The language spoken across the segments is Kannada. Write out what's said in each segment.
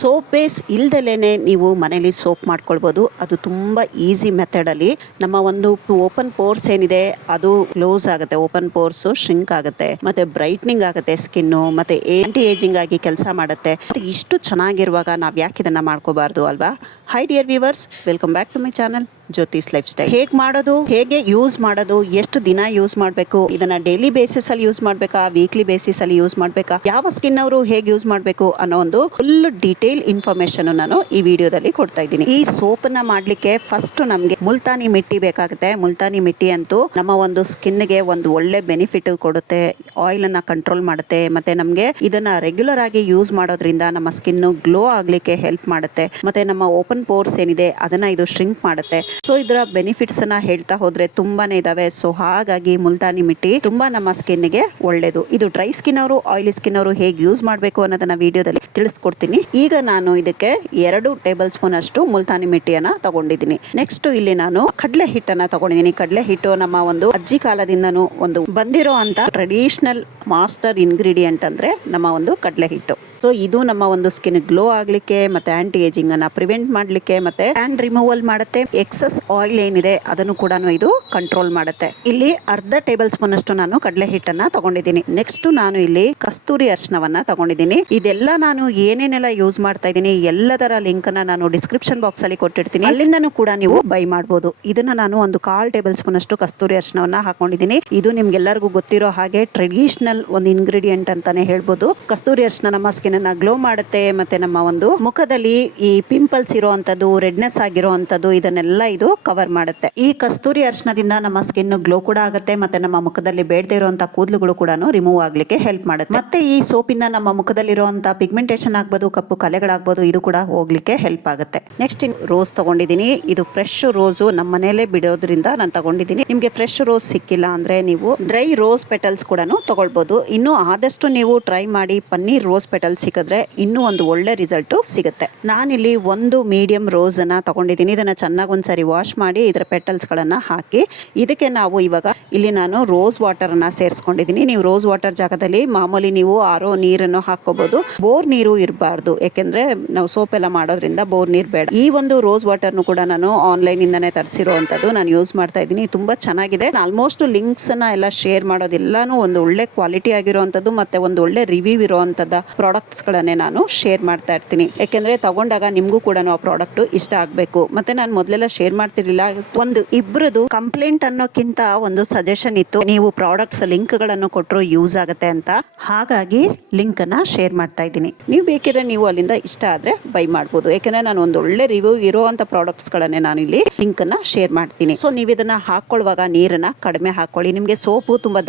ಸೋಪ್ ಬೇಸ್ ಇಲ್ದಲೇ ನೀವು ಮನೇಲಿ ಸೋಪ್ ಮಾಡ್ಕೊಳ್ಬೋದು. ಅದು ತುಂಬ ಈಸಿ ಮೆಥಡಲ್ಲಿ ನಮ್ಮ ಒಂದು ಓಪನ್ ಪೋರ್ಸ್ ಏನಿದೆ ಅದು ಕ್ಲೋಸ್ ಆಗುತ್ತೆ, ಓಪನ್ ಪೋರ್ಸು ಶ್ರಿಂಕ್ ಆಗುತ್ತೆ, ಮತ್ತೆ ಬ್ರೈಟ್ನಿಂಗ್ ಆಗುತ್ತೆ ಸ್ಕಿನ್ನು, ಮತ್ತೆ ಆಂಟಿ ಏಜಿಂಗ್ ಆಗಿ ಕೆಲಸ ಮಾಡುತ್ತೆ. ಇಷ್ಟು ಚೆನ್ನಾಗಿರುವಾಗ ನಾವು ಯಾಕೆ ಇದನ್ನ ಮಾಡ್ಕೋಬಾರ್ದು ಅಲ್ವಾ? Hi dear viewers, welcome back to my channel Jyothis lifestyle. ಹೇಗೆ ಮಾಡೋದು, ಹೇಗೆ ಯೂಸ್ ಮಾಡೋದು, ಎಷ್ಟು ದಿನ ಯೂಸ್ ಮಾಡಬೇಕು, ಇದನ್ನ ಡೈಲಿ ಬೇಸಿಸ್ ಅಲ್ಲಿ ಯೂಸ್ ಮಾಡಬೇಕಾ, ವೀಕ್ಲಿ ಬೇಸಿಸ್ ಅಲ್ಲಿ ಯೂಸ್ ಮಾಡಬೇಕಾ, ಯಾವ ಸ್ಕಿನ್ ಅವರು ಹೇಗೆ ಯೂಸ್ ಮಾಡಬೇಕು ಅನ್ನೋ ಒಂದು ಫುಲ್ ಡೀಟೇಲ್ ಇನ್ಫಾರ್ಮೇಶನ್ ನಾನು ಈ ವಿಡಿಯೋದಲ್ಲಿ ಕೊಡ್ತಾ ಇದ್ದೀನಿ. ಈ ಸೋಪ್ ನ ಮಾಡ್ಲಿಕ್ಕೆ ಫಸ್ಟ್ ನಮ್ಗೆ ಮುಲ್ತಾನಿ ಮಿಟ್ಟಿ ಬೇಕಾಗುತ್ತೆ. ಮುಲ್ತಾನಿ ಮಿಟ್ಟಿ ಅಂತೂ ನಮ್ಮ ಒಂದು ಸ್ಕಿನ್ ಗೆ ಒಂದು ಒಳ್ಳೆ ಬೆನಿಫಿಟ್ ಕೊಡುತ್ತೆ, ಆಯಿಲ್ ಅನ್ನ ಕಂಟ್ರೋಲ್ ಮಾಡುತ್ತೆ, ಮತ್ತೆ ನಮ್ಗೆ ಇದನ್ನ ರೆಗ್ಯುಲರ್ ಆಗಿ ಯೂಸ್ ಮಾಡೋದ್ರಿಂದ ನಮ್ಮ ಸ್ಕಿನ್ ಗ್ಲೋ ಆಗ್ಲಿಕ್ಕೆ ಹೆಲ್ಪ್ ಮಾಡುತ್ತೆ, ಮತ್ತೆ ನಮ್ಮ ಓಪನ್ ಪೋರ್ಸ್ ಏನಿದೆ ಅದನ್ನ ಇದು ಶ್ರಿಂಕ್ ಮಾಡುತ್ತೆ. ಸೊ ಇದರ ಬೆನಿಫಿಟ್ಸ್ ಅನ್ನ ಹೇಳ್ತಾ ಹೋದ್ರೆ ತುಂಬಾನೇ ಇದಾವೆ. ಸೊ ಹಾಗಾಗಿ ಮುಲ್ತಾನಿ ಮಿಟ್ಟಿ ತುಂಬಾ ನಮ್ಮ ಸ್ಕಿನ್ ಗೆ ಒಳ್ಳೇದು. ಇದು ಡ್ರೈ ಸ್ಕಿನ್ ಅವರು, ಆಯಿಲಿ ಸ್ಕಿನ್ ಅವರು ಹೇಗೆ ಯೂಸ್ ಮಾಡಬೇಕು ಅನ್ನೋದನ್ನ ವಿಡಿಯೋದಲ್ಲಿ ತಿಳಿಸ್ಕೊಡ್ತೀನಿ. ಈಗ ನಾನು ಇದಕ್ಕೆ 2 ಟೇಬಲ್ ಸ್ಪೂನ್ ಅಷ್ಟು ಮುಲ್ತಾನಿ ಮಿಟ್ಟಿಯನ್ನ ತಗೊಂಡಿದ್ದೀನಿ. ನೆಕ್ಸ್ಟ್ ಇಲ್ಲಿ ನಾನು ಕಡಲೆ ಹಿಟ್ಟನ್ನ ತಗೊಂಡಿದ್ದೀನಿ. ಕಡಲೆ ಹಿಟ್ಟು ನಮ್ಮ ಒಂದು ಅಜ್ಜಿ ಕಾಲದಿಂದನೂ ಒಂದು ಬಂದಿರೋ ಅಂತ ಟ್ರೆಡಿಷನಲ್ ಮಾಸ್ಟರ್ ಇಂಗ್ರೀಡಿಯೆಂಟ್ ಅಂದ್ರೆ ನಮ್ಮ ಒಂದು ಕಡಲೆ ಹಿಟ್ಟು. ಸೊ ಇದು ನಮ್ಮ ಒಂದು ಸ್ಕಿನ್ ಗ್ಲೋ ಆಗ್ಲಿಕ್ಕೆ, ಮತ್ತೆ ಆಂಟಿ ಏಜಿಂಗ್ ಅನ್ನ ಪ್ರಿವೆಂಟ್ ಮಾಡ್ಲಿಕ್ಕೆ, ಮತ್ತೆ ಟ್ಯಾನ್ ರಿಮೂವಲ್ ಮಾಡುತ್ತೆ. ಎಕ್ಸಸ್ ಆಯಿಲ್ ಏನಿದೆ ಅದನ್ನು ಕೂಡ ಇದು ಕಂಟ್ರೋಲ್ ಮಾಡುತ್ತೆ. ಇಲ್ಲಿ ಅರ್ಧ ಟೇಬಲ್ ಸ್ಪೂನ್ ಅಷ್ಟು ನಾನು ಕಡಲೆ ಹಿಟ್ಟನ್ನ ತಗೊಂಡಿದ್ದೀನಿ. ನೆಕ್ಸ್ಟ್ ನಾನು ಇಲ್ಲಿ ಕಸ್ತೂರಿ ಅರಿಶಿನವನ್ನ ತಗೊಂಡಿದ್ದೀನಿ. ಇದೆಲ್ಲ ನಾನು ಏನೇನೆಲ್ಲ ಯೂಸ್ ಮಾಡ್ತಾ ಇದ್ದೀನಿ ಎಲ್ಲದರ ಲಿಂಕ್ ಅನ್ನ ನಾನು ಡಿಸ್ಕ್ರಿಪ್ಷನ್ ಬಾಕ್ಸ್ ಅಲ್ಲಿ ಕೊಟ್ಟಿರ್ತೀನಿ, ಅಲ್ಲಿಂದನೂ ಕೂಡ ನೀವು ಬೈ ಮಾಡಬಹುದು. ಇದನ್ನ ನಾನು ಒಂದು 1/4 ಟೇಬಲ್ ಸ್ಪೂನ್ ಅಷ್ಟು ಕಸ್ತೂರಿ ಅರಿಶಿನವನ್ನ ಹಾಕೊಂಡಿದ್ದೀನಿ. ಇದು ನಿಮ್ಗೆಲ್ಲರಿಗೂ ಗೊತ್ತಿರೋ ಹಾಗೆ ಟ್ರೆಡಿಷನಲ್ ಒಂದು ಇಂಗ್ರೀಡಿಯೆಂಟ್ ಅಂತಾನೆ ಹೇಳ್ಬೋದು. ಕಸ್ತೂರಿ ಅರಿಶಿನ ನಮ್ಮ ಸ್ಕಿನ್ ಅನ್ನ ಗ್ಲೋ ಮಾಡುತ್ತೆ, ಮತ್ತೆ ನಮ್ಮ ಒಂದು ಮುಖದಲ್ಲಿ ಈ ಪಿಂಪಲ್ಸ್ ಇರುವಂತದ್ದು, ರೆಡ್ನೆಸ್ ಆಗಿರುವಂತದ್ದು ಇದನ್ನೆಲ್ಲ ಇದು ಕವರ್ ಮಾಡುತ್ತೆ. ಈ ಕಸ್ತೂರಿ ಅರಿಶಿನದಿಂದ ನಮ್ಮ ಸ್ಕಿನ್ ಗ್ಲೋ ಕೂಡ ಆಗುತ್ತೆ, ಮತ್ತೆ ನಮ್ಮ ಮುಖದಲ್ಲಿ ಬೇಡದೇ ಇರುವಂತ ಕೂದಲುಗಳು ಕೂಡ ರಿಮೂವ್ ಆಗ್ಲಿಕ್ಕೆ ಹೆಲ್ಪ್ ಮಾಡುತ್ತೆ. ಮತ್ತೆ ಈ ಸೋಪಿಂದ ನಮ್ಮ ಮುಖದಲ್ಲಿರುವಂತ ಪಿಗ್ಮೆಂಟೇಷನ್ ಆಗ್ಬೋದು, ಕಪ್ಪು ಕಲೆಗಳಾಗ್ಬೋದು, ಇದು ಕೂಡ ಹೋಗ್ಲಿಕ್ಕೆ ಹೆಲ್ಪ್ ಆಗುತ್ತೆ. ನೆಕ್ಸ್ಟ್ ರೋಸ್ ತಗೊಂಡಿದ್ದೀನಿ. ಇದು ಫ್ರೆಶ್ ರೋಸ್ ನಮ್ಮ ಮನೇಲೆ ಬಿಡೋದ್ರಿಂದ ನಾನು ತಗೊಂಡಿದ್ದೀನಿ. ನಿಮ್ಗೆ ಫ್ರೆಶ್ ರೋಸ್ ಸಿಕ್ಕಿಲ್ಲ ಅಂದ್ರೆ ನೀವು ಡ್ರೈ ರೋಸ್ ಪೆಟಲ್ಸ್ ಕೂಡ ತಗೊಳ್ಬಹುದು. ಇನ್ನು ಆದಷ್ಟು ನೀವು ಟ್ರೈ ಮಾಡಿ ಪನ್ನೀರ್ ರೋಸ್ ಪೆಟಲ್ಸ್ ಸಿಕ್ಕಿದ್ರೆ ಇನ್ನೂ ಒಂದು ಒಳ್ಳೆ ರಿಸಲ್ಟ್ ಸಿಗುತ್ತೆ. ನಾನಿಲ್ಲಿ ಒಂದು ಮೀಡಿಯಂ ರೋಸ್ ಅನ್ನ ತಗೊಂಡಿದ್ದೀನಿ. ಇದನ್ನ ಚೆನ್ನಾಗಿ ಒಂದ್ಸರಿ ವಾಶ್ ಮಾಡಿ ಇದರ ಪೆಟಲ್ಸ್ ಗಳನ್ನ ಹಾಕಿ ಇದಕ್ಕೆ ನಾವು ಇವಾಗ ಇಲ್ಲಿ ನಾನು ರೋಸ್ ವಾಟರ್ ಅನ್ನ ಸೇರಿಸ್ಕೊಂಡಿದ್ದೀನಿ. ನೀವು ರೋಸ್ ವಾಟರ್ ಜಾಗದಲ್ಲಿ ಮಾಮೂಲಿ ನೀವು ಆರೋ ನೀರನ್ನು ಹಾಕೋಬಹುದು. ಬೋರ್ ನೀರು ಇರಬಾರ್ದು, ಯಾಕೆಂದ್ರೆ ನಾವು ಸೋಪ್ ಎಲ್ಲ ಮಾಡೋದ್ರಿಂದ ಬೋರ್ ನೀರು ಬೇಡ. ಈ ಒಂದು ರೋಸ್ ವಾಟರ್ನು ಕೂಡ ನಾನು ಆನ್ಲೈನ್ ಇಂದಾನೆ ತರಿಸಿರುವಂತದ್ದು ನಾನು ಯೂಸ್ ಮಾಡ್ತಾ ಇದ್ದೀನಿ. ತುಂಬಾ ಚೆನ್ನಾಗಿದೆ. ಆಲ್ಮೋಸ್ಟ್ ಲಿಂಕ್ಸ್ ಅನ್ನ ಎಲ್ಲ ಶೇರ್ ಮಾಡೋದೆಲ್ಲಾನು ಒಂದು ಒಳ್ಳೆ ಕ್ವಾಲಿಟಿ ಆಗಿರುವಂತದ್ದು, ಮತ್ತೆ ಒಂದು ಒಳ್ಳೆ ರಿವ್ಯೂ ಇರುವಂತದ ಪ್ರಾಡಕ್ಟ್ಸ್ ಗಳನ್ನೇ ನಾನು ಶೇರ್ ಮಾಡ್ತಾ ಇರ್ತೀನಿ. ಯಾಕೆಂದ್ರೆ ತಗೊಂಡಾಗ ನಿಮ್ಗೂ ಕೂಡ ಆ ಪ್ರಾಡಕ್ಟ್ ಇಷ್ಟ ಆಗ್ಬೇಕು. ಮತ್ತೆ ನಾನು ಮೊದಲೆಲ್ಲ ಶೇರ್ ಮಾಡ್ತಿರ್ಲಿಲ್ಲ. ಒಂದು ಇಬ್ರದು ಕಂಪ್ಲೇಂಟ್ ಅನ್ನೋಕ್ಕಿಂತ ಒಂದು ಸಜೆಷನ್ ಇತ್ತು, ನೀವು ಪ್ರಾಡಕ್ಟ್ಸ್ ಲಿಂಕ್ ಗಳನ್ನು ಕೊಟ್ಟರು ಯೂಸ್ ಆಗುತ್ತೆ ಅಂತ. ಹಾಗಾಗಿ ಲಿಂಕ್ ಅನ್ನ ಶೇರ್ ಮಾಡ್ತಾ ಇದ್ದೀನಿ. ನೀವು ಬೇಕಿದ್ರೆ ನೀವು ಅಲ್ಲಿಂದ ಇಷ್ಟ ಆದ್ರೆ ಬೈ ಮಾಡಬಹುದು. ಯಾಕಂದ್ರೆ ನಾನು ಒಂದು ಒಳ್ಳೆ ರಿವ್ಯೂ ಇರುವಂತ ಪ್ರಾಡಕ್ಟ್ಸ್ ಗಳನ್ನೇ ನಾನು ಇಲ್ಲಿ ಲಿಂಕ್ ಅನ್ನ ಶೇರ್ ಮಾಡ್ತೀನಿ. ಸೊ ನೀವು ಇದನ್ನ ಹಾಕೊಳ್ಳುವಾಗ ನೀರನ್ನ ಕಡಿಮೆ ಹಾಕೊಳ್ಳಿ. ನಿಮ್ಗೆ ಸೋಪು ತುಂಬಾ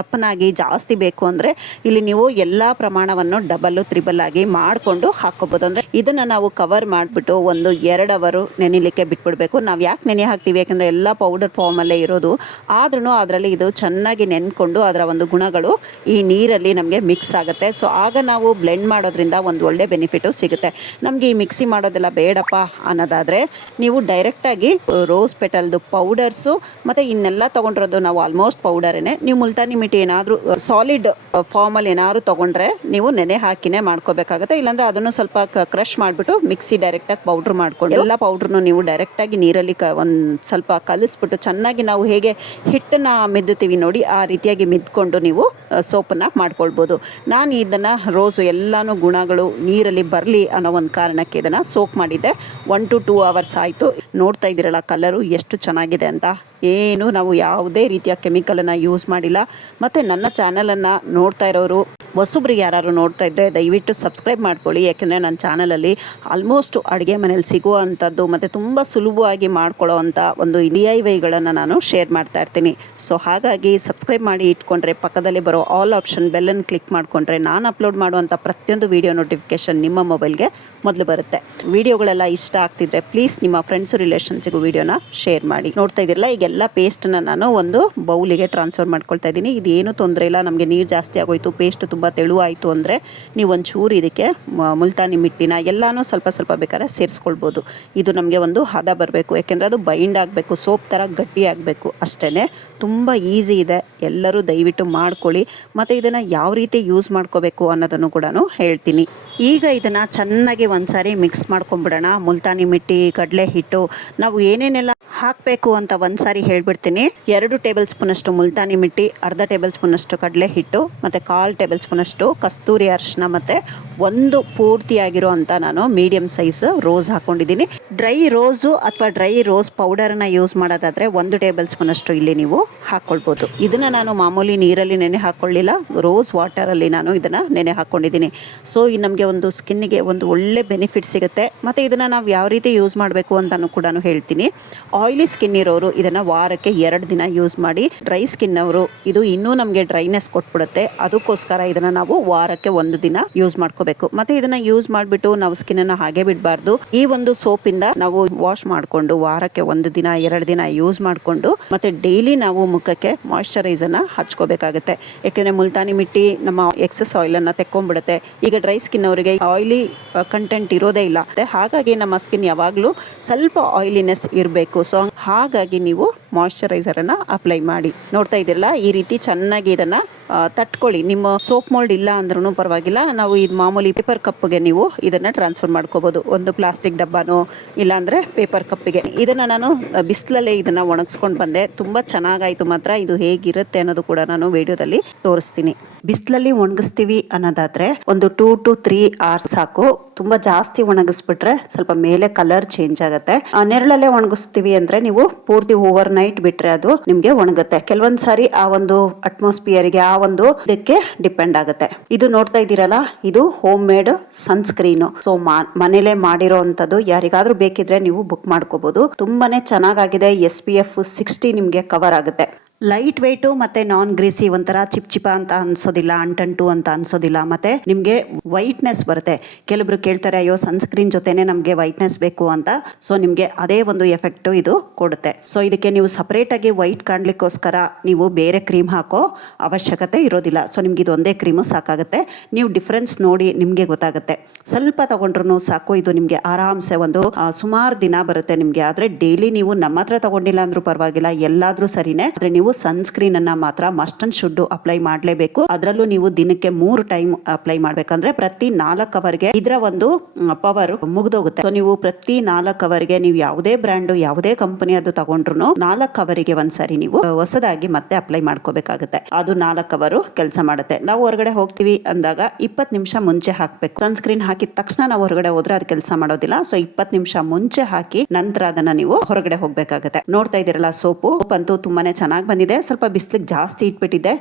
ದಪ್ಪನಾಗಿ ಜಾಸ್ತಿ ಬೇಕು ಅಂದ್ರೆ ಇಲ್ಲಿ ನೀವು ಎಲ್ಲಾ ಪ್ರಮಾಣವನ್ನು ಡಬಲ್ ತ್ರಿಬಲ್ ಆಗಿ ಮಾಡ್ಕೊಂಡು ಹಾಕೋಬಹುದು. ಅಂದ್ರೆ ಇದನ್ನ ನಾವು ಕವರ್ ಮಾಡ್ಬಿಟ್ಟು ಒಂದು 2 ಅವರ್ ನೆನಿಲಿಕ್ಕೆ ಬಿಟ್ಬಿಡ್ಬೇಕು. ನಾವು ಯಾಕೆ ನೆನೆ ಹಾಕ್ತಿವಿ, ಯಾಕಂದ್ರೆ ಎಲ್ಲಾ ಪೌಡರ್ ಫಾರ್ಮ್ ಅಲ್ಲೇ ಇರೋದು. ಆದ್ರೂ ಅದರಲ್ಲಿ ಇದು ಚೆನ್ನಾಗಿ ನೆನ್ಕೊಂಡು ಅದರ ಒಂದು ಗುಣಗಳು ಈ ನೀರಲ್ಲಿ ನಮಗೆ ಮಿಕ್ಸ್ ಆಗುತ್ತೆ. ಸೊ ಆಗ ನಾವು ಬ್ಲೆಂಡ್ ಮಾಡೋದ್ರಿಂದ ಒಂದು ಒಳ್ಳೆ ಬೆನಿಫಿಟ್ ಸಿಗುತ್ತೆ. ನಮ್ಗೆ ಈ ಮಿಕ್ಸಿ ಮಾಡೋದೆಲ್ಲ ಬೇಡಪ್ಪ ಅನ್ನೋದಾದ್ರೆ ನೀವು ಡೈರೆಕ್ಟ್ ಆಗಿ ರೋಸ್ ಪೆಟಲ್ದು ಪೌಡರ್ಸು ಮತ್ತೆ ಇನ್ನೆಲ್ಲ ತಗೊಂಡಿರೋದು ನಾವು ಆಲ್ಮೋಸ್ಟ್ ಪೌಡರೇನೆ. ನೀವು ಮುಲ್ತಾನಿ ಮಿಟ್ಟಿ ಏನಾದ್ರು ಸಾಲಿಡ್ ಫಾರ್ಮ್ ಅಲ್ಲಿ ಏನಾದ್ರು ತಗೊಂಡ್ರೆ ನೀವು ನೆನೆ ಹಾಕಿನೇ ಮಾಡ್ಕೋಬೇಕಾಗುತ್ತೆ. ಇಲ್ಲಾಂದ್ರೆ ಅದನ್ನು ಸ್ವಲ್ಪ ಕ್ರಶ್ ಮಾಡ್ಬಿಟ್ಟು ಮಿಕ್ಸಿ ಡೈರೆಕ್ಟ್ ಆಗಿ ಪೌಡರ್ ಮಾಡ್ಕೊಂಡು ಎಲ್ಲ ಪೌಡರ್ನು ನೀವು ಡೈರೆಕ್ಟ್ ಆಗಿ ನೀರಲ್ಲಿ ಒಂದ್ ಸ್ವಲ್ಪ ಕಲಿಸ್ಬಿಟ್ಟು ಚೆನ್ನಾಗಿ ನಾವು ಹೇಗೆ ಹಿಟ್ಟನ್ನ ಮಿದ್ದುತ್ತೀವಿ ನೋಡಿ ಆ ರೀತಿಯಾಗಿ ಮಿದ್ಕೊಂಡು ನೀವು ಸೋಪನ್ನ ಮಾಡ್ಕೊಳ್ಬೋದು. ನಾನು ಇದನ್ನ ರೋಸು ಎಲ್ಲಾನು ಗುಣಗಳು ನೀರಲ್ಲಿ ಬರಲಿ ಅನ್ನೋ ಒಂದು ಕಾರಣಕ್ಕೆ ಇದನ್ನ ಸೋಪ್ ಮಾಡಿದ್ದೆ. 1 to 2 hours ಆಯ್ತು. ನೋಡ್ತಾ ಇದ್ದೀರಲ್ಲ ಕಲರು ಎಷ್ಟು ಚೆನ್ನಾಗಿದೆ ಅಂತ. ಏನು ನಾವು ಯಾವುದೇ ರೀತಿಯ ಕೆಮಿಕಲ್ ಅನ್ನ ಯೂಸ್ ಮಾಡಿಲ್ಲ. ಮತ್ತೆ ನನ್ನ ಚಾನಲ್ ಅನ್ನ ನೋಡ್ತಾ ಇರೋರು ಹೊಸಬ್ರಿಗೆ ಯಾರು ನೋಡ್ತಾ ಇದ್ರೆ ದಯವಿಟ್ಟು ಸಬ್ಸ್ಕ್ರೈಬ್ ಮಾಡ್ಕೊಳ್ಳಿ. ಯಾಕೆಂದರೆ ನನ್ನ ಚಾನಲಲ್ಲಿ ಆಲ್ಮೋಸ್ಟ್ ಅಡುಗೆ ಮನೇಲಿ ಸಿಗುವಂಥದ್ದು ಮತ್ತು ತುಂಬ ಸುಲಭವಾಗಿ ಮಾಡ್ಕೊಳ್ಳೋ ಅಂಥ ಒಂದು DIYಗಳನ್ನು ನಾನು ಶೇರ್ ಮಾಡ್ತಾ ಇರ್ತೀನಿ. ಸೊ ಹಾಗಾಗಿ ಸಬ್ಸ್ಕ್ರೈಬ್ ಮಾಡಿ ಇಟ್ಕೊಂಡ್ರೆ ಪಕ್ಕದಲ್ಲಿ ಬರೋ ಆಲ್ ಆಪ್ಷನ್ ಬೆಲ್ಲನ್ನು ಕ್ಲಿಕ್ ಮಾಡಿಕೊಂಡ್ರೆ ನಾನು ಅಪ್ಲೋಡ್ ಮಾಡುವಂಥ ಪ್ರತಿಯೊಂದು ವಿಡಿಯೋ ನೋಟಿಫಿಕೇಶನ್ ನಿಮ್ಮ ಮೊಬೈಲ್ಗೆ ಮೊದಲು ಬರುತ್ತೆ. ವಿಡಿಯೋಗಳೆಲ್ಲ ಇಷ್ಟ ಆಗ್ತಿದ್ರೆ ಪ್ಲೀಸ್ ನಿಮ್ಮ ಫ್ರೆಂಡ್ಸು ರಿಲೇಷನ್ಸಿಗೂ ವಿಡಿಯೋನ ಶೇರ್ ಮಾಡಿ. ನೋಡ್ತಾ ಇದ್ದೀರಲ್ಲ ಈಗೆಲ್ಲ ಪೇಸ್ಟನ್ನ ನಾನು ಒಂದು ಬೌಲಿಗೆ ಟ್ರಾನ್ಸ್ಫರ್ ಮಾಡ್ಕೊಳ್ತಾ ಇದ್ದೀನಿ. ಇದೇನು ತೊಂದರೆ ಇಲ್ಲ. ನಮಗೆ ನೀರು ಜಾಸ್ತಿ ಆಗೋಯ್ತು, ಪೇಸ್ಟ್ ತುಂಬ ತುಂಬ ತೆಳುವಾಯಿತು ಅಂದರೆ ನೀವು ಒಂಚೂರು ಇದಕ್ಕೆ ಮುಲ್ತಾನಿ ಮಿಟ್ಟಿನ ಎಲ್ಲನೂ ಸ್ವಲ್ಪ ಸ್ವಲ್ಪ ಬೇಕಾದ್ರೆ ಸೇರಿಸ್ಕೊಳ್ಬೋದು. ಇದು ನಮಗೆ ಒಂದು ಹದ ಬರಬೇಕು, ಯಾಕೆಂದರೆ ಅದು ಬೈಂಡ್ ಆಗಬೇಕು, ಸೋಪ್ ಥರ ಗಟ್ಟಿ ಆಗಬೇಕು ಅಷ್ಟೇ. ತುಂಬ ಈಸಿ ಇದೆ, ಎಲ್ಲರೂ ದಯವಿಟ್ಟು ಮಾಡ್ಕೊಳ್ಳಿ. ಮತ್ತು ಇದನ್ನು ಯಾವ ರೀತಿ ಯೂಸ್ ಮಾಡ್ಕೋಬೇಕು ಅನ್ನೋದನ್ನು ಕೂಡ ಹೇಳ್ತೀನಿ. ಈಗ ಇದನ್ನು ಚೆನ್ನಾಗಿ ಒಂದ್ಸಾರಿ ಮಿಕ್ಸ್ ಮಾಡ್ಕೊಂಬಿಡೋಣ. ಮುಲ್ತಾನಿ ಮಿಟ್ಟಿ, ಕಡಲೆ ಹಿಟ್ಟು, ನಾವು ಏನೇನೆಲ್ಲ ಹಾಕಬೇಕು ಅಂತ ಒಂದ್ಸಾರಿ ಹೇಳ್ಬಿಡ್ತೀನಿ. 2 ಟೇಬಲ್ ಸ್ಪೂನಷ್ಟು ಮುಲ್ತಾನಿ ಮಿಟ್ಟಿ, ಅರ್ಧ ಟೇಬಲ್ ಸ್ಪೂನಷ್ಟು ಕಡಲೆ ಹಿಟ್ಟು, ಮತ್ತು 1/4 ಟೇಬಲ್ ಸ್ಪೂನಷ್ಟು ಕಸ್ತೂರಿ ಅರಿಶಿನ, ಮತ್ತು ಒಂದು ಪೂರ್ತಿಯಾಗಿರೋ ಅಂತ ನಾನು ಮೀಡಿಯಮ್ ಸೈಜ್ ರೋಸ್ ಹಾಕ್ಕೊಂಡಿದ್ದೀನಿ. ಡ್ರೈ ರೋಸು ಅಥವಾ ಡ್ರೈ ರೋಸ್ ಪೌಡರನ್ನು ಯೂಸ್ ಮಾಡೋದಾದರೆ 1 ಟೇಬಲ್ ಸ್ಪೂನಷ್ಟು ಇಲ್ಲಿ ನೀವು ಹಾಕ್ಕೊಳ್ಬೋದು. ಇದನ್ನು ನಾನು ಮಾಮೂಲಿ ನೀರಲ್ಲಿ ನೆನೆ ಹಾಕ್ಕೊಳ್ಳಿಲ್ಲ, ರೋಸ್ ವಾಟರಲ್ಲಿ ನಾನು ಇದನ್ನು ನೆನೆ ಹಾಕ್ಕೊಂಡಿದ್ದೀನಿ. ಸೊ ಈ ನಮಗೆ ಒಂದು ಸ್ಕಿನ್ನಿಗೆ ಒಂದು ಒಳ್ಳೆ ಬೆನಿಫಿಟ್ ಸಿಗುತ್ತೆ. ಮತ್ತು ಇದನ್ನು ನಾವು ಯಾವ ರೀತಿ ಯೂಸ್ ಮಾಡಬೇಕು ಅಂತಲೂ ಕೂಡ ಹೇಳ್ತೀನಿ. ಆಯಿಲಿ ಸ್ಕಿನ್ ಇರೋರು ಇದನ್ನು ವಾರಕ್ಕೆ 2 ದಿನ ಯೂಸ್ ಮಾಡಿ. ಡ್ರೈ ಸ್ಕಿನ್ ಅವರು ಇದು ಇನ್ನೂ ನಮಗೆ ಡ್ರೈನೆಸ್ ಕೊಟ್ಬಿಡುತ್ತೆ, ಅದಕ್ಕೋಸ್ಕರ ಇದನ್ನು ನಾವು ವಾರಕ್ಕೆ 1 ದಿನ ಯೂಸ್ ಮಾಡ್ಕೋಬೇಕು. ಮತ್ತು ಇದನ್ನು ಯೂಸ್ ಮಾಡಿಬಿಟ್ಟು ನಾವು ಸ್ಕಿನ್ನನ್ನು ಹಾಗೆ ಬಿಡಬಾರ್ದು. ಈ ಒಂದು ಸೋಪಿಂದ ನಾವು ವಾಶ್ ಮಾಡಿಕೊಂಡು ವಾರಕ್ಕೆ 1 ದಿನ 2 ದಿನ ಯೂಸ್ ಮಾಡಿಕೊಂಡು ಮತ್ತು ಡೈಲಿ ನಾವು ಮುಖಕ್ಕೆ ಮಾಯ್ಶ್ಚರೈಸರ್ನ ಹಚ್ಕೋಬೇಕಾಗುತ್ತೆ. ಯಾಕೆಂದರೆ ಮುಲ್ತಾನಿ ಮಿಟ್ಟಿ ನಮ್ಮ ಎಕ್ಸಸ್ ಆಯಿಲನ್ನು ತೆಕ್ಕೊಂಡ್ಬಿಡುತ್ತೆ. ಈಗ ಡ್ರೈ ಸ್ಕಿನ್ ಅವರಿಗೆ ಆಯಿಲಿ ಕಂಟೆಂಟ್ ಇರೋದೇ ಇಲ್ಲ, ಹಾಗಾಗಿ ನಮ್ಮ ಸ್ಕಿನ್ ಯಾವಾಗಲೂ ಸ್ವಲ್ಪ ಆಯಿಲಿನೆಸ್ ಇರಬೇಕು. ಸೊ ಹಾಗಾಗಿ ನೀವು ಮಾಯ್ಶ್ಚರೈಸರನ್ನು ಅಪ್ಲೈ ಮಾಡಿ. ನೋಡ್ತಾ ಇದ್ದೀರಲ್ಲ, ಈ ರೀತಿ ಚೆನ್ನಾಗಿ ಇದನ್ನು ತಟ್ಕೊಳ್ಳಿ. ನಿಮ್ಮ ಸೋಪ್ ಮೋಲ್ಡ್ ಇಲ್ಲ ಅಂದ್ರೂ ಪರವಾಗಿಲ್ಲ, ನಾವು ಇದು ಮಾಮೂಲಿ ಪೇಪರ್ ಕಪ್ಗೆ ನೀವು ಇದನ್ನು ಟ್ರಾನ್ಸ್ಫರ್ ಮಾಡ್ಕೋಬೋದು. ಒಂದು ಪ್ಲಾಸ್ಟಿಕ್ ಡಬ್ಬನೋ ಇಲ್ಲಾಂದರೆ ಪೇಪರ್ ಕಪ್ಪಿಗೆ. ಇದನ್ನು ನಾನು ಬಿಸಿಲಲ್ಲೇ ಇದನ್ನು ಒಣಗಿಸ್ಕೊಂಡು ಬಂದೆ. ತುಂಬ ಚೆನ್ನಾಗಾಯಿತು. ಮಾತ್ರ ಇದು ಹೇಗಿರುತ್ತೆ ಅನ್ನೋದು ಕೂಡ ನಾನು ವಿಡಿಯೋದಲ್ಲಿ ತೋರಿಸ್ತೀನಿ. ಬಿಸಿಲಲ್ಲಿ ಒಣಗಿಸ್ತೀವಿ ಅನ್ನೋದಾದರೆ ಒಂದು 2 to 3 hours ಸಾಕು. ತುಂಬ ಜಾಸ್ತಿ ಒಣಗಿಸ್ಬಿಟ್ರೆ ಸ್ವಲ್ಪ ಮೇಲೆ ಕಲರ್ ಚೇಂಜ್ ಆಗುತ್ತೆ. ನೆರಳಲ್ಲೇ ಒಣಗಿಸ್ತೀವಿ ಅಂದರೆ ನೀವು ಪೂರ್ತಿ ಓವರ್ ನೈಟ್ ಬಿಟ್ರೆ ಅದು ನಿಮಗೆ ಒಣಗುತ್ತೆ. ಕೆಲವೊಂದು ಸಾರಿ ಆ ಒಂದು ಅಟ್ಮಾಸ್ಫಿಯರ್ಗೆ, ಆ ಒಂದು ಇದಕ್ಕೆ ಡಿಪೆಂಡ್ ಆಗುತ್ತೆ. ಇದು ನೋಡ್ತಾ ಇದ್ದೀರಲ್ಲ, ಇದು ಹೋಮ್ ಮೇಡ್ ಸನ್ಸ್ಕ್ರೀನು. ಸೊ ಮನೇಲೆ ಮಾಡಿರೋ ಅಂಥದ್ದು. ಯಾರಿಗಾದ್ರೂ ಬೇಕಿದ್ರೆ ನೀವು ಬುಕ್ ಮಾಡ್ಕೋಬಹುದು. ತುಂಬಾನೇ ಚೆನ್ನಾಗಾಗಿದೆ. SPF 60 ನಿಮಗೆ ಕವರ್ ಆಗುತ್ತೆ. ಲೈಟ್ ವೆಯ್ಟು ಮತ್ತು ನಾನ್ ಗ್ರೀಸಿ, ಒಂಥರ ಚಿಪ್ ಅಂತ ಅನ್ಸೋದಿಲ್ಲ, ಅಂಟಂಟು ಅಂತ ಅನ್ಸೋದಿಲ್ಲ. ಮತ್ತು ನಿಮಗೆ ವೈಟ್ನೆಸ್ ಬರುತ್ತೆ. ಕೆಲವರು ಕೇಳ್ತಾರೆ, ಅಯ್ಯೋ ಸನ್ಸ್ಕ್ರೀನ್ ಜೊತೆನೆ ನಮಗೆ ವೈಟ್ನೆಸ್ ಬೇಕು ಅಂತ. ಸೊ ನಿಮಗೆ ಅದೇ ಒಂದು ಎಫೆಕ್ಟು ಇದು ಕೊಡುತ್ತೆ. ಸೊ ಇದಕ್ಕೆ ನೀವು ಸಪ್ರೇಟಾಗಿ ವೈಟ್ ಕಾಣಲಿಕ್ಕೋಸ್ಕರ ನೀವು ಬೇರೆ ಕ್ರೀಮ್ ಹಾಕೋ ಅವಶ್ಯಕತೆ ಇರೋದಿಲ್ಲ. ಸೊ ನಿಮ್ಗೆ ಇದು ಒಂದೇ ಕ್ರೀಮು ಸಾಕಾಗುತ್ತೆ. ನೀವು ಡಿಫ್ರೆನ್ಸ್ ನೋಡಿ ನಿಮಗೆ ಗೊತ್ತಾಗುತ್ತೆ. ಸ್ವಲ್ಪ ತಗೊಂಡ್ರು ಸಾಕು. ಇದು ನಿಮಗೆ ಆರಾಮ್ಸೆ ಒಂದು ಸುಮಾರು ದಿನ ಬರುತ್ತೆ ನಿಮಗೆ. ಆದರೆ ಡೈಲಿ ನೀವು ನಮ್ಮ ಹತ್ರ ತಗೊಂಡಿಲ್ಲ ಅಂದ್ರೂ ಪರವಾಗಿಲ್ಲ, ಎಲ್ಲಾದ್ರೂ ಸರಿನೇ. ಆದರೆ ನೀವು ಸನ್ಸ್ಕ್ರೀನ್ ಅನ್ನ ಮಾತ್ರ ಮಸ್ಟ್ ಅಂಡ್ ಶುಡ್ ಅಪ್ಲೈ ಮಾಡಲೇಬೇಕು. ಅದರಲ್ಲೂ ನೀವು ದಿನಕ್ಕೆ 3 ಟೈಮ್ ಅಪ್ಲೈ ಮಾಡ್ಬೇಕಂದ್ರೆ ಪ್ರತಿ 4 ಅವರ್ಗೆ ಇದರ ಒಂದು ಪವರ್ ಮುಗಿದೋಗುತ್ತೆ. ಸೊ ನೀವು ಪ್ರತಿ 4 ಅವರ್ಗೆ ನೀವು ಯಾವುದೇ ಬ್ರ್ಯಾಂಡ್, ಯಾವುದೇ ಕಂಪನಿ ಅದು ತಗೊಂಡ್ರು 4 ಅವರಿಗೆ ಒಂದ್ಸರಿ ನೀವು ಹೊಸದಾಗಿ ಮತ್ತೆ ಅಪ್ಲೈ ಮಾಡ್ಕೋಬೇಕಾಗುತ್ತೆ. ಅದು 4 ಅವರು ಕೆಲಸ ಮಾಡುತ್ತೆ. ನಾವು ಹೊರಗಡೆ ಹೋಗ್ತೀವಿ ಅಂದಾಗ 20 ನಿಮಿಷ ಮುಂಚೆ ಹಾಕ್ಬೇಕು. ಸನ್ಸ್ಕ್ರೀನ್ ಹಾಕಿದ ತಕ್ಷಣ ನಾವು ಹೊರಗಡೆ ಹೋದ್ರೆ ಅದು ಕೆಲಸ ಮಾಡೋದಿಲ್ಲ. ಸೊ 20 ನಿಮಿಷ ಮುಂಚೆ ಹಾಕಿ ನಂತರ ಅದನ್ನ ನೀವು ಹೊರಗಡೆ ಹೋಗ್ಬೇಕಾಗುತ್ತೆ. ನೋಡ್ತಾ ಇದ್ದೀರಲ್ಲ, ಸೋಪ್ ಅಂತೂ ತುಂಬಾನೇ ಚೆನ್ನಾಗಿ ಬಂದಿದೆ. ಸ್ವಲ್ಪ ಬಿಸಿಲಿಗೆ ಜಾಸ್ತಿ ಇಟ್ಬಿಟ್ಟಿದೆ,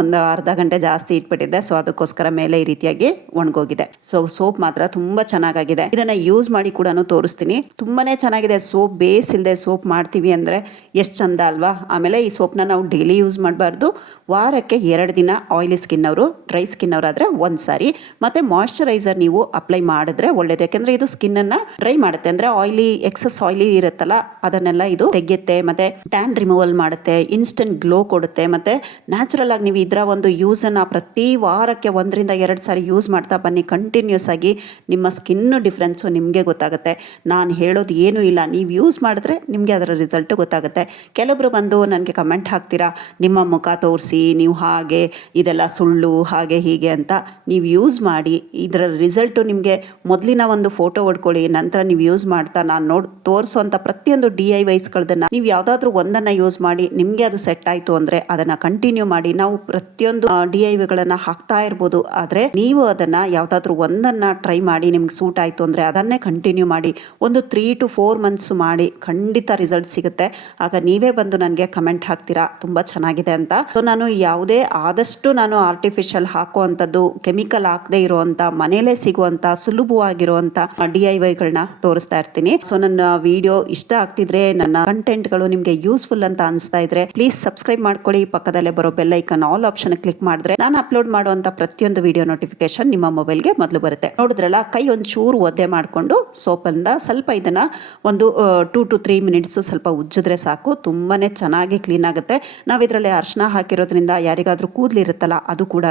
ಒಂದು ಅರ್ಧ ಗಂಟೆ ಜಾಸ್ತಿ ಇಟ್ಬಿಟ್ಟಿದೆ. ಸೊ ಅದಕ್ಕೋಸ್ಕರ ಮೇಲೆ ಈ ರೀತಿಯಾಗಿ ಒಣಗೋಗಿದೆ. ಸೊ ಸೋಪ್ ಮಾತ್ರ ತುಂಬಾ ಚೆನ್ನಾಗಿದೆ. ಇದನ್ನ ಯೂಸ್ ಮಾಡಿ ಕೂಡ ತೋರಿಸ್ತೀನಿ. ತುಂಬಾನೇ ಚೆನ್ನಾಗಿದೆ. ಸೋಪ್ ಬೇಸ್ ಇಲ್ಲದೆ ಸೋಪ್ ಮಾಡ್ತೀವಿ ಅಂದ್ರೆ ಎಷ್ಟು ಚಂದ ಅಲ್ವಾ. ಆಮೇಲೆ ಈ ಸೋಪ್ನ ನಾವು ಡೈಲಿ ಯೂಸ್ ಮಾಡಬಾರ್ದು. ವಾರಕ್ಕೆ 2 ದಿನ ಆಯಿಲಿ ಸ್ಕಿನ್ ಅವರು, ಡ್ರೈ ಸ್ಕಿನ್ ಅವರಾದ್ರೆ ಒಂದ್ಸಾರಿ. ಮತ್ತೆ ಮಾಯ್ಶ್ಚರೈಸರ್ ನೀವು ಅಪ್ಲೈ ಮಾಡಿದ್ರೆ ಒಳ್ಳೇದು. ಯಾಕಂದ್ರೆ ಇದು ಸ್ಕಿನ್ ಅನ್ನ ಡ್ರೈ ಮಾಡುತ್ತೆ. ಅಂದ್ರೆ ಆಯಿಲಿ, ಎಕ್ಸಸ್ ಆಯಿಲಿ ಇರುತ್ತಲ್ಲ ಅದನ್ನೆಲ್ಲ ಇದು ತೆಗೆಯುತ್ತೆ. ಮತ್ತೆ ಟ್ಯಾನ್ ರಿಮೂವಲ್ ಮಾಡುತ್ತೆ, ಇನ್ಸ್ಟೆಂಟ್ ಗ್ಲೋ ಕೊಡುತ್ತೆ. ಮತ್ತೆ ನ್ಯಾಚುರಲ್ ಆಗಿ ನೀವು ಇದರ ಒಂದು ಯೂಸ್ ಅನ್ನ ಪ್ರತಿ ವಾರಕ್ಕೆ 1 ರಿಂದ 2 ಸಾರಿ ಯೂಸ್ ಮಾಡ್ತಾ ಬನ್ನಿ. ಕಂಟಿನ್ಯೂಸ್ ಆಗಿ ನಿಮ್ಮ ಸ್ಕಿನ್ ಡಿಫ್ರೆನ್ಸು ನಿಮಗೆ ಗೊತ್ತಾಗುತ್ತೆ. ನಾನು ಹೇಳೋದು ಏನೂ ಇಲ್ಲ, ನೀವು ಯೂಸ್ ಮಾಡಿದ್ರೆ ನಿಮಗೆ ಅದರ ರಿಸಲ್ಟ್ ಗೊತ್ತಾಗುತ್ತೆ. ಕೆಲವರು ಬಂದು ನನಗೆ ಕಮೆಂಟ್ ಹಾಕ್ತೀರಾ, ನಿಮ್ಮ ಮುಖ ತೋರಿಸಿ, ನೀವು ಹಾಗೆ ಇದೆಲ್ಲ ಸುಳ್ಳು ಹಾಗೆ ಹೀಗೆ ಅಂತ. ನೀವು ಯೂಸ್ ಮಾಡಿ, ಇದರ ರಿಸಲ್ಟು ನಿಮಗೆ ಮೊದಲಿನ ಒಂದು ಫೋಟೋ ಹೊಡ್ಕೊಳ್ಳಿ. ನಂತರ ನೀವು ಯೂಸ್ ಮಾಡ್ತಾ ನಾನು ತೋರಿಸುವಂಥ ಪ್ರತಿಯೊಂದು DIYಸ್ಗಳನ್ನ ನೀವು ಯಾವುದಾದ್ರೂ ಒಂದನ್ನು ಯೂಸ್ ಮಾಡಿ ನಿಮಗೆ ಅದು ಸೆಟ್ ಆಯಿತು ಅಂದರೆ ಅದನ್ನು ಕಂಟಿನ್ಯೂ ಮಾಡಿ. ನಾವು ಪ್ರತಿಯೊಂದು DIYಗಳನ್ನು ಹಾಕ್ತಾ ಇರ್ಬೋದು, ಆದರೆ ನೀವು ಅದನ್ನು ಯಾವುದಾದ್ರೂ ಒಂದನ್ನು ಟ್ರೈ ಮಾಡಿ ನಿಮ್ಗೆ ಸೂಟ್ ಆಯಿತು ಅಂದರೆ ಅದನ್ನೇ ಕಂಟಿನ್ಯೂ ಮಾಡಿ. ಒಂದು 3 to 4 ಮಂತ್ಸ್ ಮಾಡಿ, ಖಂಡಿತ ರಿಸಲ್ಟ್ ಸಿಗುತ್ತೆ. ಆಗ ನೀವೇ ಬಂದು ನನಗೆ ಕಮೆಂಟ್ ಹಾಕ್ತೀರಾ ತುಂಬ ಚೆನ್ನಾಗಿದೆ ಅಂತ. ಸೊ ನಾನು ಯಾವುದೇ ಆದಷ್ಟು ನಾನು ಆರ್ಟಿಫಿಷಿಯಲ್ ಹಾಕುವಂಥದ್ದು, ಕೆಮಿಕಲ್ ಹಾಕದೇ ಇರುವಂಥ, ಮನೇಲೇ ಸಿಗುವಂಥ ಸುಲಭವಾಗಿರುವಂಥ DIYಗಳನ್ನ ತೋರಿಸ್ತಾ ಇರ್ತೀನಿ. ಸೊ ನನ್ನ ವಿಡಿಯೋ ಇಷ್ಟ ಆಗ್ತಿದ್ರೆ, ನನ್ನ ಕಂಟೆಂಟ್ಗಳು ನಿಮಗೆ ಯೂಸ್ಫುಲ್ ಅಂತ ಅನಿಸ್ತಾ ಇದ್ರೆ ಪ್ಲೀಸ್ ಸಬ್ಸ್ಕ್ರೈಬ್ ಮಾಡ್ಕೊಳ್ಳಿ. ಪಕ್ಕದಲ್ಲೇ ಬರೋ bell icon all option click ಮಾಡಿದ್ರೆ ನಾನು ಅಪ್ಲೋಡ್ ಮಾಡುವಂತ ಪ್ರತಿಯೊಂದು ವಿಡಿಯೋ ನೋಟಿಫಿಕೇಶನ್ ನಿಮ್ಮ ಮೊಬೈಲ್ಗೆ ಮೊದಲು ಬರುತ್ತೆ. ನೋಡಿದ್ರಲ್ಲ, ಕೈ ಒಂಚೂರು ಒದ್ದೆ ಮಾಡಿಕೊಂಡು ಸೋಪಿಂದ ಸ್ವಲ್ಪ ಇದನ್ನ ಒಂದು 2 to 3 ಮಿನಿಟ್ಸ್ ಸ್ವಲ್ಪ ಉಜ್ಜಿದ್ರೆ ಸಾಕು. ತುಂಬಾನೇ ಚೆನ್ನಾಗಿ ಕ್ಲೀನ್ ಆಗುತ್ತೆ. ನಾವು ಇದರಲ್ಲಿ ಅರಿಶಿನ ಹಾಕಿರೋದ್ರಿಂದ ಯಾರಿಗಾದ್ರೂ ಕೂದಲಿರುತ್ತಲ್ಲ ಅದು ಕೂಡ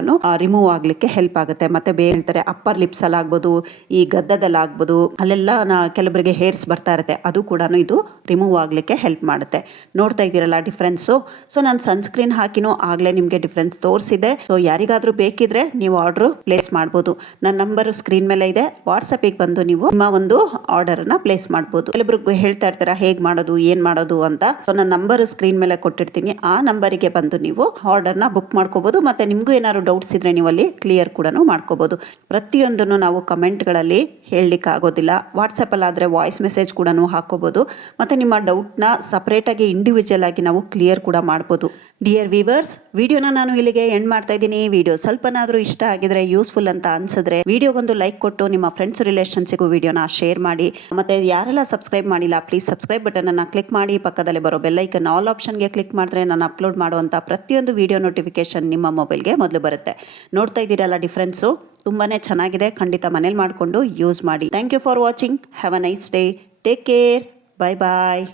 ರಿಮೂವ್ ಆಗ್ಲಿಕ್ಕೆ ಹೆಲ್ಪ್ ಆಗುತ್ತೆ. ಮತ್ತೆ ಬೇರೆ ಹೇಳ್ತಾರೆ ಅಪ್ಪರ್ ಲಿಪ್ಸ್ ಅಲ್ಲಿ ಆಗ್ಬೋದು, ಈ ಗದ್ದದಲ್ಲಿ ಆಗ್ಬೋದು, ಅಲ್ಲೆಲ್ಲ ಕೆಲವರಿಗೆ ಹೇರ್ಸ್ ಬರ್ತಾ ಇರುತ್ತೆ, ಅದು ಕೂಡ ಇದು ರಿಮೂವ್ ಆಗ್ಲಿಕ್ಕೆ ಹೆಲ್ಪ್ ಮಾಡುತ್ತೆ. ನೋಡ್ತಾ ಇದ್ದೀರಲ್ಲ ಡಿಫ್ರೆನ್ಸು. ಸೊ ನಾನು ಸನ್ಸ್ಕ್ರೀನ್ ಹಾಕಿನೂ ಆಗ್ಲೇ ನಿಮಗೆ ಡಿಫ್ರೆನ್ಸ್ ತೋರಿಸಿದೆ. ಸೊ ಯಾರಿಗಾದ್ರೂ ಬೇಕಿದ್ರೆ ನೀವು ಆರ್ಡರ್ ಪ್ಲೇಸ್ ಮಾಡ್ಬೋದು. ನನ್ನ ನಂಬರ್ ಸ್ಕ್ರೀನ್ ಮೇಲೆ ಇದೆ. ವಾಟ್ಸಪ್ಪಿಗೆ ಬಂದು ನೀವು ನಿಮ್ಮ ಒಂದು ಆರ್ಡರ್ ಅನ್ನ ಪ್ಲೇಸ್ ಮಾಡ್ಬೋದು. ಕೆಲವೊಬ್ರು ಹೇಳ್ತಾ ಇರ್ತಾರ ಹೇಗ್ ಮಾಡೋದು ಏನ್ ಮಾಡೋದು ಅಂತ. ಸೊ ನನ್ನ ನಂಬರ್ ಸ್ಕ್ರೀನ್ ಮೇಲೆ ಕೊಟ್ಟಿರ್ತೀನಿ. ಆ ನಂಬರಿಗೆ ಬಂದು ನೀವು ಆರ್ಡರ್ ನ ಬುಕ್ ಮಾಡ್ಕೋಬಹುದು. ಮತ್ತೆ ನಿಮ್ಗೂ ಏನಾದ್ರು ಡೌಟ್ಸ್ ಇದ್ರೆ ನೀವು ಅಲ್ಲಿ ಕ್ಲಿಯರ್ ಕೂಡ ಮಾಡ್ಕೋಬಹುದು. ಪ್ರತಿಯೊಂದನ್ನು ನಾವು ಕಮೆಂಟ್ಗಳಲ್ಲಿ ಹೇಳಲಿಕ್ಕೆ ಆಗೋದಿಲ್ಲ. ವಾಟ್ಸಪ್ಪಲ್ಲಿ ಆದರೆ ವಾಯ್ಸ್ ಮೆಸೇಜ್ ಕೂಡ ಹಾಕೋಬಹುದು. ಮತ್ತು ನಿಮ್ಮ ಡೌಟ್ನ ಸಪ್ರೇಟಾಗಿ ಇಂಡಿವಿಜುವಲ್ ಆಗಿ ನಾವು ಕ್ಲಿಯರ್ ಕೂಡ ಮಾಡ್ಬೋದು. ಡಿಯರ್ ವೀವರ್ಸ್, ವಿಡಿಯೋನ ನಾನು ಇಲ್ಲಿಗೆ ಎಂಡ್ ಮಾಡ್ತಾ ಇದ್ದೀನಿ. ವಿಡಿಯೋ ಸ್ವಲ್ಪನಾದರೂ ಇಷ್ಟ ಆಗಿದ್ರೆ, ಯೂಸ್ಫುಲ್ ಅಂತ ಅನ್ಸಿದ್ರೆ ವಿಡಿಯೋಗೊಂದು ಲೈಕ್ ಕೊಟ್ಟು ನಿಮ್ಮ ಫ್ರೆಂಡ್ಸ್ ರಿಲೇಷನ್ಸಿಗೂ ವಿಡಿಯೋನ ಶೇರ್ ಮಾಡಿ. ಮತ್ತೆ ಯಾರೆಲ್ಲ ಸಬ್ಸ್ಕ್ರೈಬ್ ಮಾಡಿಲ್ಲ ಪ್ಲೀಸ್ ಸಬ್ಸ್ಕ್ರೈಬ್ ಬಟನ್ ಅನ್ನ ಕ್ಲಿಕ್ ಮಾಡಿ. ಪಕ್ಕದಲ್ಲಿ ಬರೋ ಬೆಲ್ ಐಕನ್ ಆಲ್ ಆಪ್ಷನ್ಗೆ ಕ್ಲಿಕ್ ಮಾಡಿದ್ರೆ ನಾನು ಅಪ್ಲೋಡ್ ಮಾಡುವಂಥ ಪ್ರತಿಯೊಂದು ವಿಡಿಯೋ ನೋಟಿಫಿಕೇಶನ್ ನಿಮ್ಮ ಮೊಬೈಲ್ಗೆ ಮೊದಲು ಬರುತ್ತೆ. ನೋಡ್ತಾ ಇದ್ದೀರಲ್ಲ ಡಿಫ್ರೆನ್ಸು, ತುಂಬಾನೇ ಚೆನ್ನಾಗಿದೆ. ಖಂಡಿತ ಮನೇಲಿ ಮಾಡಿಕೊಂಡು ಯೂಸ್ ಮಾಡಿ. Thank you for watching. Have a nice day. Take care. Bye bye.